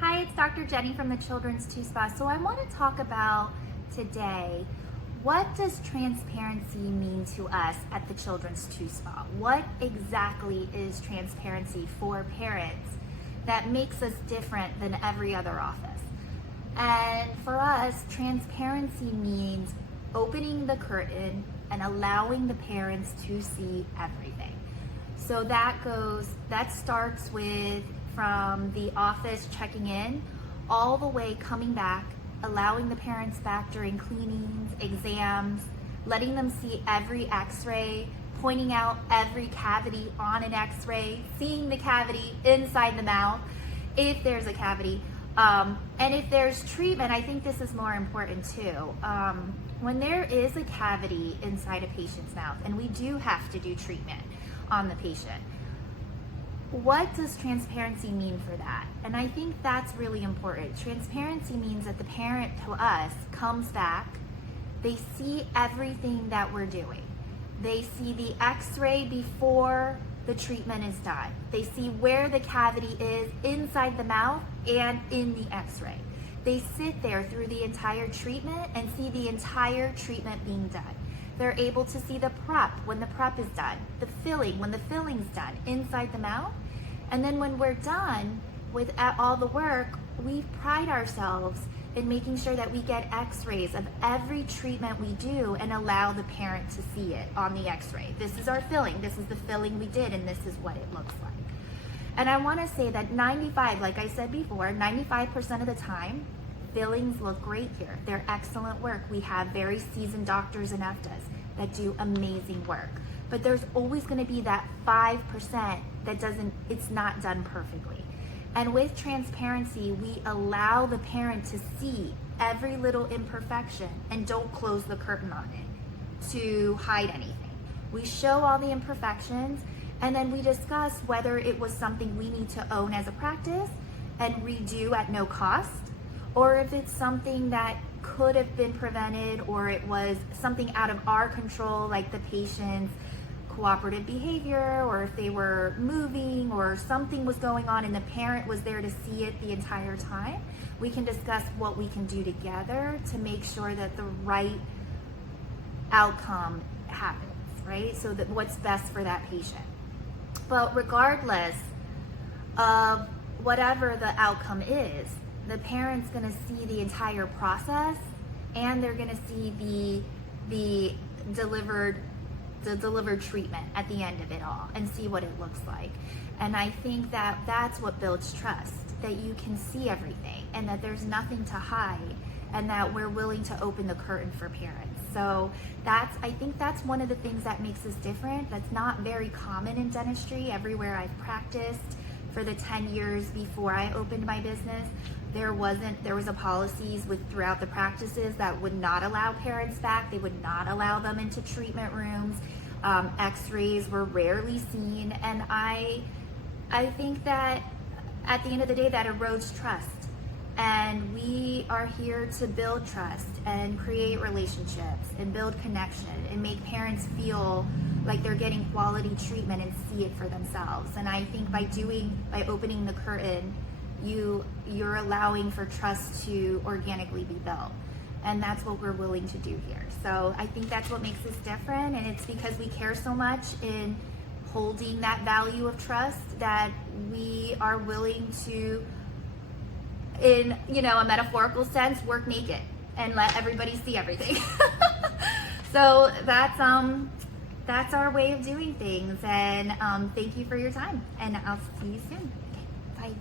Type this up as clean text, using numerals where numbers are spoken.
Hi, it's Dr. Jenny from the Children's Two-Spa. So I want to talk about today, what does transparency mean to us at the Children's Two-Spa? What exactly is transparency for parents that makes us different than every other office? And for us, transparency means opening the curtain and allowing the parents to see everything. So that starts with from the office checking in, all the way coming back, allowing the parents back during cleanings, exams, letting them see every x-ray, pointing out every cavity on an x-ray, seeing the cavity inside the mouth, if there's a cavity. And if there's treatment, I think this is more important too. When there is a cavity inside a patient's mouth, and we do have to do treatment on the patient, what does transparency mean for that? And I think that's really important. Transparency means that the parent to us comes back, they see everything that we're doing. They see the x-ray before the treatment is done. They see where the cavity is inside the mouth and in the x-ray. They sit there through the entire treatment and see the entire treatment being done. They're able to see the prep when the prep is done, the filling when the filling's done inside the mouth. And then when we're done with all the work, we pride ourselves in making sure that we get x-rays of every treatment we do and allow the parent to see it on the x-ray. This is our filling, this is the filling we did, and this is what it looks like. And I wanna say that like I said before, 95% of the time, fillings look great here. They're excellent work. We have very seasoned doctors and EFTAs that do amazing work. But there's always gonna be that 5% it's not done perfectly. And with transparency, we allow the parent to see every little imperfection and don't close the curtain on it to hide anything. We show all the imperfections, and then we discuss whether it was something we need to own as a practice and redo at no cost, or if it's something that could have been prevented, or it was something out of our control, like the patient's cooperative behavior, or if they were moving, or something was going on and the parent was there to see it the entire time. We can discuss what we can do together to make sure that the right outcome happens, right? So that what's best for that patient. But regardless of whatever the outcome is, the parent's gonna see the entire process, and they're gonna see the delivered treatment at the end of it all and see what it looks like. And I think that that's what builds trust, that you can see everything and that there's nothing to hide, and that we're willing to open the curtain for parents. So I think that's one of the things that makes us different. That's not very common in dentistry. Everywhere I've practiced for the 10 years before I opened my business, there was a policies throughout the practices that would not allow parents back. They would not allow them into treatment rooms. X-rays were rarely seen. And I think that at the end of the day, that erodes trust. And we are here to build trust and create relationships and build connection and make parents feel like they're getting quality treatment and see it for themselves. And I think by opening the curtain, you're allowing for trust to organically be built. And that's what we're willing to do here. So I think that's what makes us different, and it's because we care so much in holding that value of trust that we are willing to, in a metaphorical sense, work naked and let everybody see everything. So that's our way of doing things. And thank you for your time, and I'll see you soon. Okay, bye.